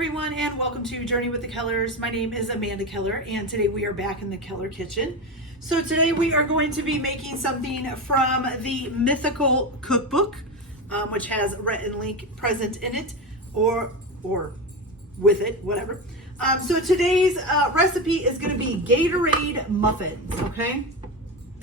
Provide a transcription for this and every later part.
everyone, and welcome to Journey with the Kellers. My name is Amanda Keller, and today we are back in the Keller kitchen. So today we are going to be making something from the Mythical Cookbook, which has Rhett and Link present in it, or with it, whatever. So today's recipe is going to be Gatorade muffins, okay?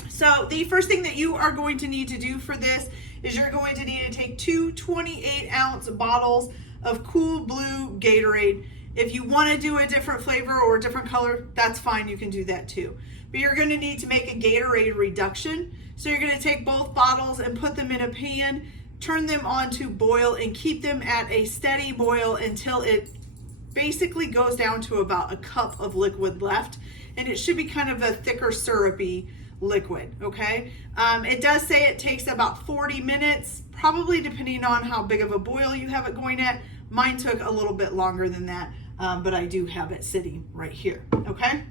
So the first thing that you are going to need to do for this is you're going to need to take two 28-ounce bottles of cool blue Gatorade. If you want to do a different flavor or a different color, that's fine, you can do that too. But you're going to need to make a Gatorade reduction. So you're going to take both bottles and put them in a pan, turn them on to boil, and keep them at a steady boil until it basically goes down to about a cup of liquid left. And it should be kind of a thicker syrupy liquid, okay? It does say it takes about 40 minutes, probably depending on how big of a boil you have it going at. Mine took a little bit longer than that, but I do have it sitting right here, okay?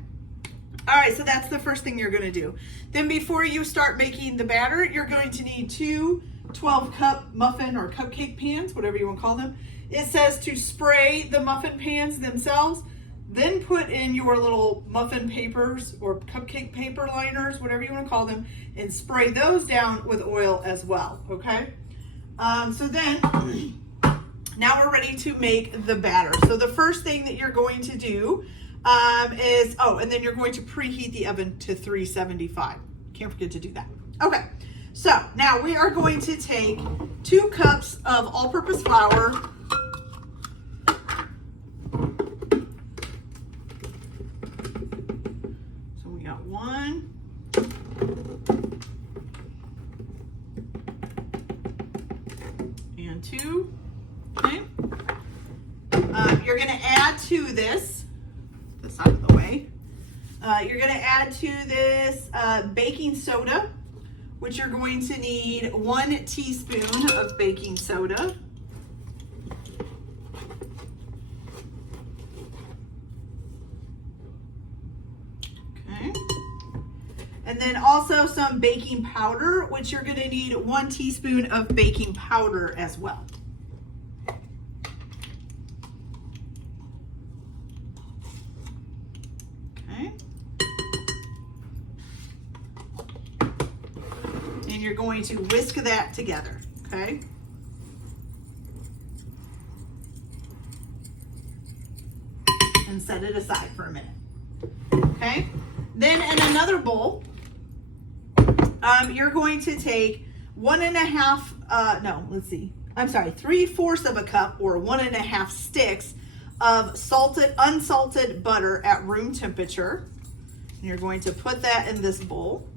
All right, so that's the first thing you're gonna do. Then before you start making the batter, you're going to need two 12-cup muffin or cupcake pans, whatever you wanna call them. It says to spray the muffin pans themselves, then put in your little muffin papers or cupcake paper liners, whatever you want to call them, and spray those down with oil as well, okay? So then, now we're ready to make the batter. So the first thing that you're going to do is, and then you're going to preheat the oven to 375. Can't forget to do that. Okay, so now we are going to take 2 cups of all-purpose flour. One, and 2, okay? You're gonna add to this out of the way, you're gonna add to this baking soda, which you're going to need 1 teaspoon of baking soda. And then also some baking powder, which you're going to need 1 teaspoon of baking powder as well. Okay. And you're going to whisk that together, okay? And set it aside for a minute, okay? Then in another bowl, you're going to take 3/4 of a cup or 1.5 sticks of unsalted butter at room temperature. And you're going to put that in this bowl.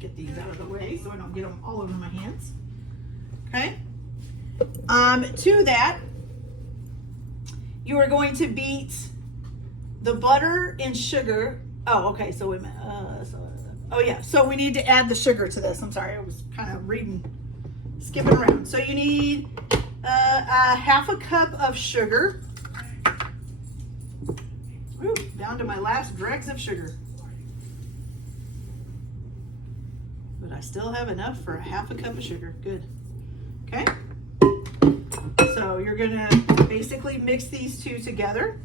Get these out of the way so I don't get them all over my hands. Okay. To that, you are going to beat the butter and sugar. Oh, okay. So wait a minute. So we need to add the sugar to this. I'm sorry, I was kind of skipping around. So you need a 1/2 cup of sugar. Ooh, down to my last dregs of sugar. But I still have enough for 1/2 cup of sugar. Good. Okay. So you're gonna basically mix these two together.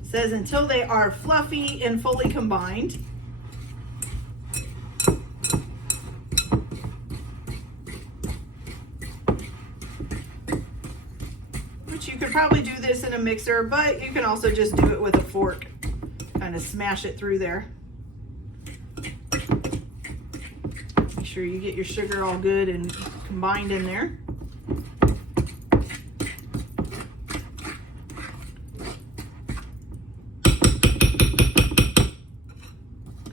It says until they are fluffy and fully combined. You could probably do this in a mixer, but you can also just do it with a fork. Kind of smash it through there. Make sure you get your sugar all good and combined in there.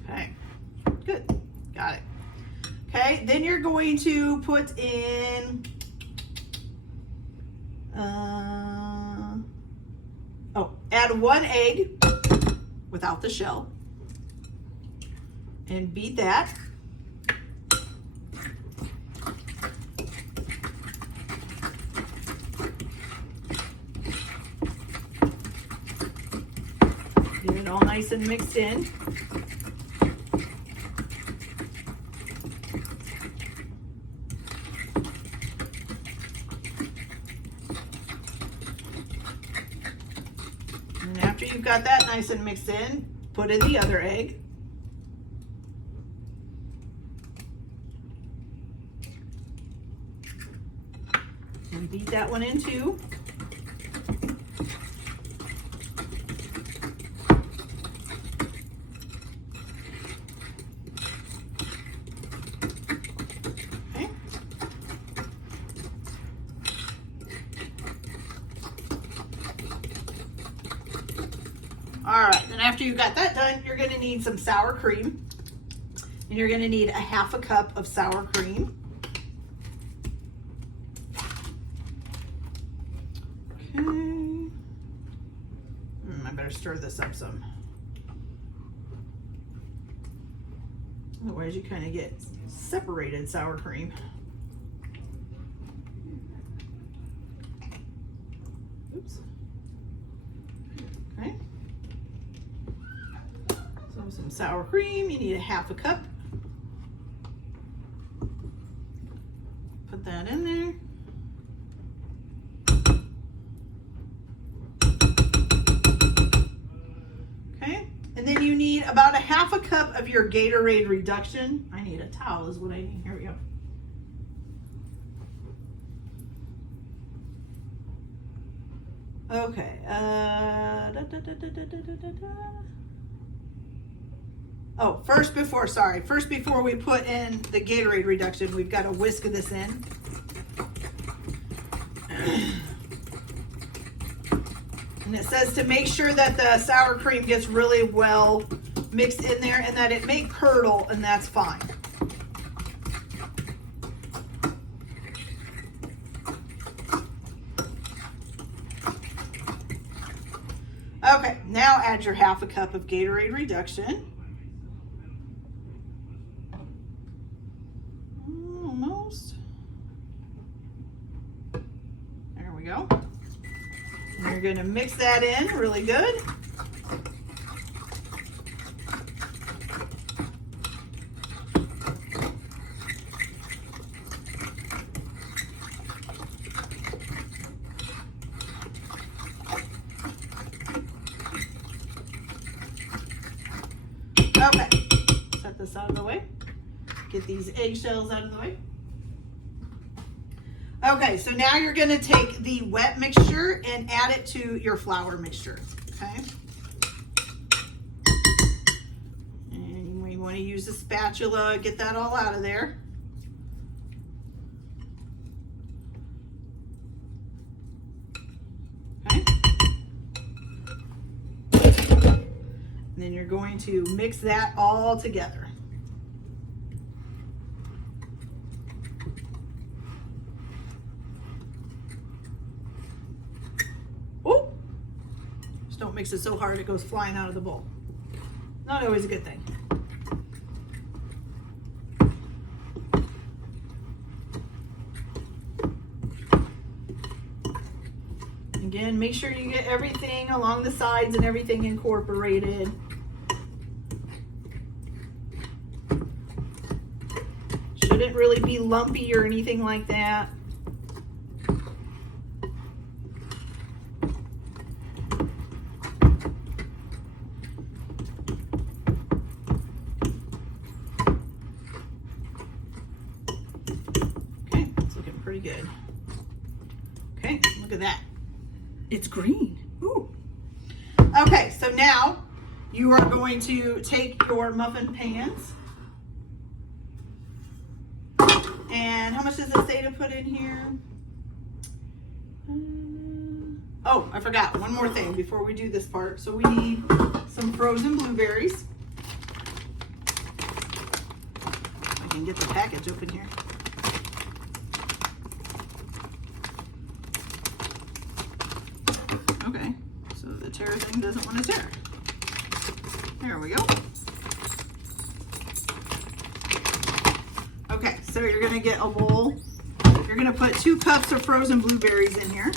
Okay, good, got it. Okay, then you're going to put in add 1 egg without the shell, and beat that. Get it all nice and mixed in. And after you've got that nice and mixed in, put in the other egg. And beat that one in too. Okay. All right, then after you got that done, you're gonna need some sour cream. And you're gonna need a 1/2 cup of sour cream. I better stir this up some. Otherwise you kind of get separated sour cream. Oops. Okay. So some sour cream, you need a 1/2 cup. Put that in there. And then you need about a 1/2 cup of your Gatorade reduction. I need a towel is what I need. Here we go. Okay. Oh, first before we put in the Gatorade reduction, we've got to whisk this in. And it says to make sure that the sour cream gets really well mixed in there and that it may curdle, and that's fine. Okay, now add your 1/2 cup of Gatorade reduction. Almost. There we go. And you're going to mix that in really good. Okay, set this out of the way. Get these eggshells out of the way. Okay, so now you're going to take the wet mixture and add it to your flour mixture, okay? And you want to use a spatula, get that all out of there. Okay. And then you're going to mix that all together. Don't mix it so hard it goes flying out of the bowl. Not always a good thing. Again, make sure you get everything along the sides and everything incorporated. Shouldn't really be lumpy or anything like that. Pretty good. Okay, look at that. It's green. Ooh. Okay, so now you are going to take your muffin pans. And how much does it say to put in here? Oh, I forgot one more thing before we do this part. So we need some frozen blueberries. I can get the package open here. Okay, so the tear thing doesn't want to tear. There we go. so you're gonna get a bowl. You're gonna put 2 cups of frozen blueberries in here.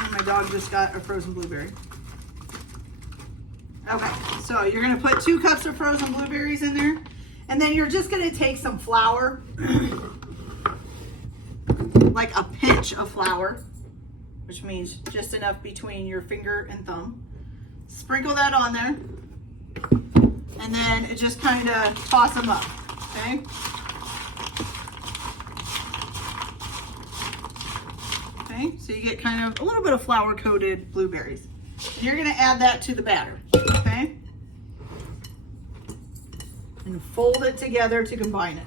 And my dog just got a frozen blueberry. Okay, so you're gonna put 2 cups of frozen blueberries in there. And then you're just gonna take some flour, like a pinch of flour, which means just enough between your finger and thumb. Sprinkle that on there. And then just kind of toss them up, okay? Okay, so you get kind of a little bit of flour coated blueberries. And you're gonna add that to the batter, okay? And fold it together to combine it.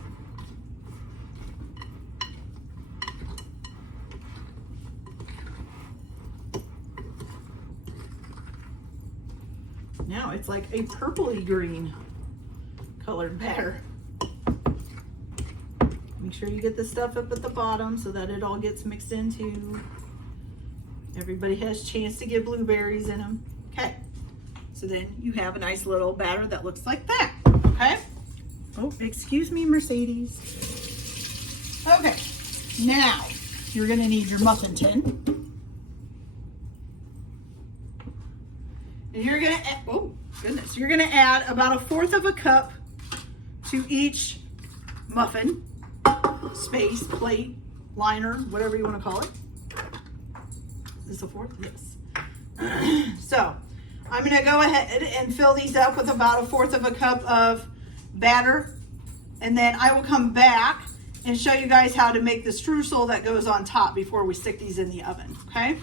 Now it's like a purpley green colored batter. Make sure you get the stuff up at the bottom so that it all gets mixed into. Everybody has a chance to get blueberries in them. Okay, so then you have a nice little batter that looks like that, okay? Oh, excuse me, Mercedes. Okay, now you're gonna need your muffin tin. And you're gonna add, oh goodness, you're gonna add about 1/4 cup to each muffin, space, plate, liner, whatever you wanna call it. Is this a 1/4? Yes. So I'm gonna go ahead and fill these up with about 1/4 cup of batter. And then I will come back and show you guys how to make the streusel that goes on top before we stick these in the oven, okay?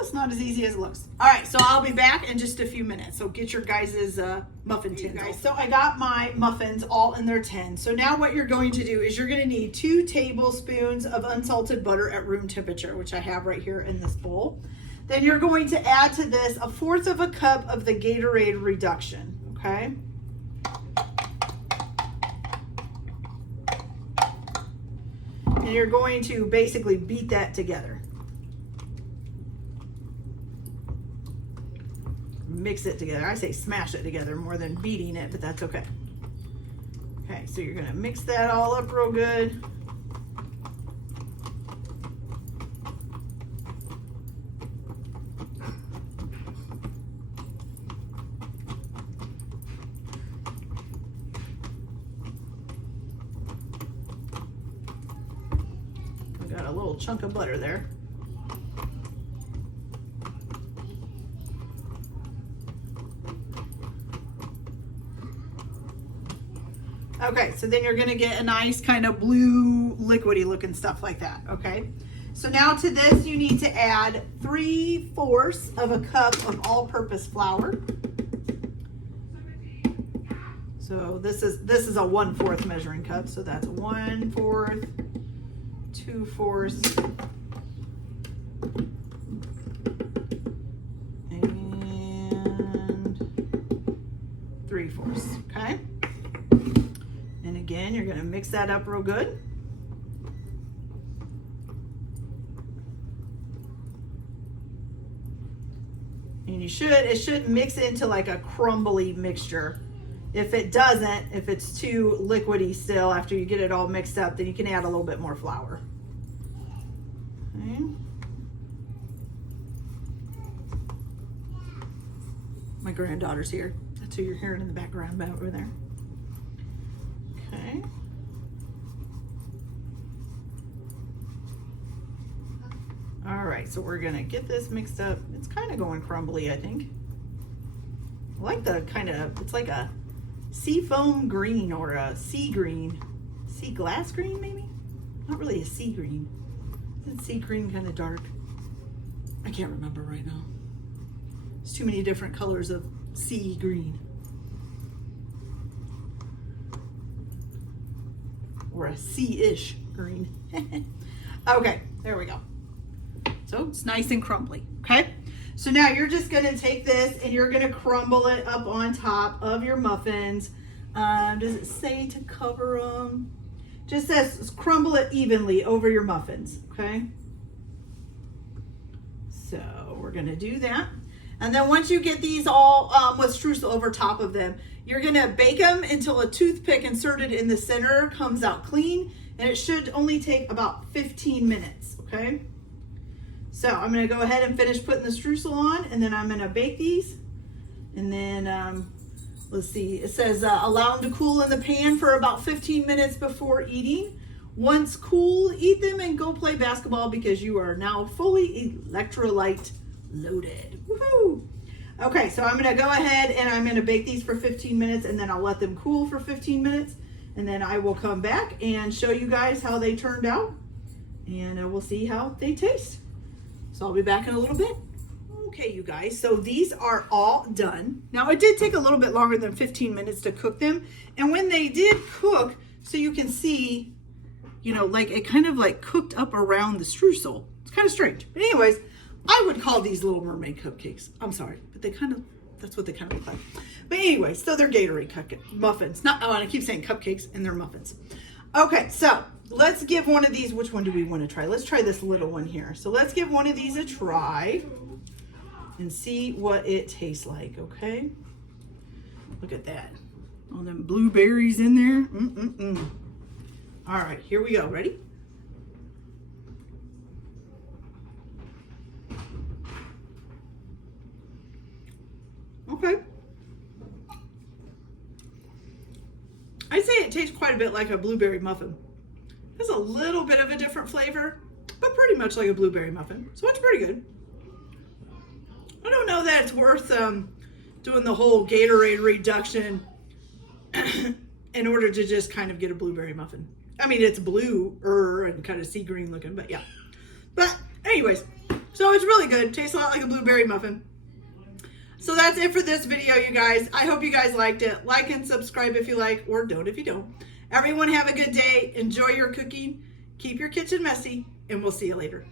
It's not as easy as it looks. All right, so I'll be back in just a few minutes. So get your guys' muffin tins. Guys, so I got my muffins all in their tin. So now what you're going to do is you're gonna need 2 tablespoons of unsalted butter at room temperature, which I have right here in this bowl. Then you're going to add to this 1/4 cup of the Gatorade reduction, okay? And you're going to basically beat that together. Mix it together. I say smash it together more than beating it, but that's okay. Okay, so you're gonna mix that all up real good. I got a little chunk of butter there. Okay, so then you're gonna get a nice kind of blue liquidy looking stuff like that, okay? So now to this you need to add 3/4 of a cup of all-purpose flour. So this is a 1/4 measuring cup, so that's 1/4, 2/4, and 3/4, okay? And again, you're gonna mix that up real good. And it should mix into like a crumbly mixture. If it doesn't, if it's too liquidy still after you get it all mixed up, then you can add a little bit more flour. Okay. My granddaughter's here. That's who you're hearing in the background about over there. Okay. All right, so we're gonna get this mixed up. It's kind of going crumbly, I think. I like the kind of, it's like a sea foam green or a sea green. Sea glass green, maybe? Not really a sea green. Isn't sea green kind of dark? I can't remember right now. There's too many different colors of sea green. Or a sea-ish green. Okay, there we go. So it's nice and crumbly, okay? So now you're just gonna take this and you're gonna crumble it up on top of your muffins. Does it say to cover them? Just says crumble it evenly over your muffins, okay? So we're gonna do that. And then once you get these all with streusel over top of them, you're gonna bake them until a toothpick inserted in the center comes out clean, and it should only take about 15 minutes, okay? So I'm gonna go ahead and finish putting the streusel on, and then I'm gonna bake these. And then, let's see, it says allow them to cool in the pan for about 15 minutes before eating. Once cool, eat them and go play basketball because you are now fully electrolyte loaded. Woohoo! Okay, so I'm gonna go ahead and I'm gonna bake these for 15 minutes, and then I'll let them cool for 15 minutes, and then I will come back and show you guys how they turned out, and we'll see how they taste. So I'll be back in a little bit. Okay, you guys, so these are all done. Now it did take a little bit longer than 15 minutes to cook them, and when they did cook, so you can see, you know, like it kind of like cooked up around the streusel. It's kind of strange, but anyways, I would call these Little Mermaid cupcakes. I'm sorry, but they kind of, that's what they kind of look like. But anyway, so they're Gatorade muffins. Not, oh, and I keep saying cupcakes, and they're muffins. Okay, so let's give one of these, which one do we want to try? Let's try this little one here. So let's give one of these a try and see what it tastes like, okay? Look at that. All them blueberries in there. All right, here we go. Ready? Okay. I'd say it tastes quite a bit like a blueberry muffin. It's a little bit of a different flavor, but pretty much like a blueberry muffin. So it's pretty good. I don't know that it's worth doing the whole Gatorade reduction in order to just kind of get a blueberry muffin. I mean, it's blue and kind of sea green looking, but yeah. But anyways, so it's really good. Tastes a lot like a blueberry muffin. So that's it for this video, you guys. I hope you guys liked it. Like and subscribe if you like, or don't if you don't. Everyone have a good day. Enjoy your cooking. Keep your kitchen messy, and we'll see you later.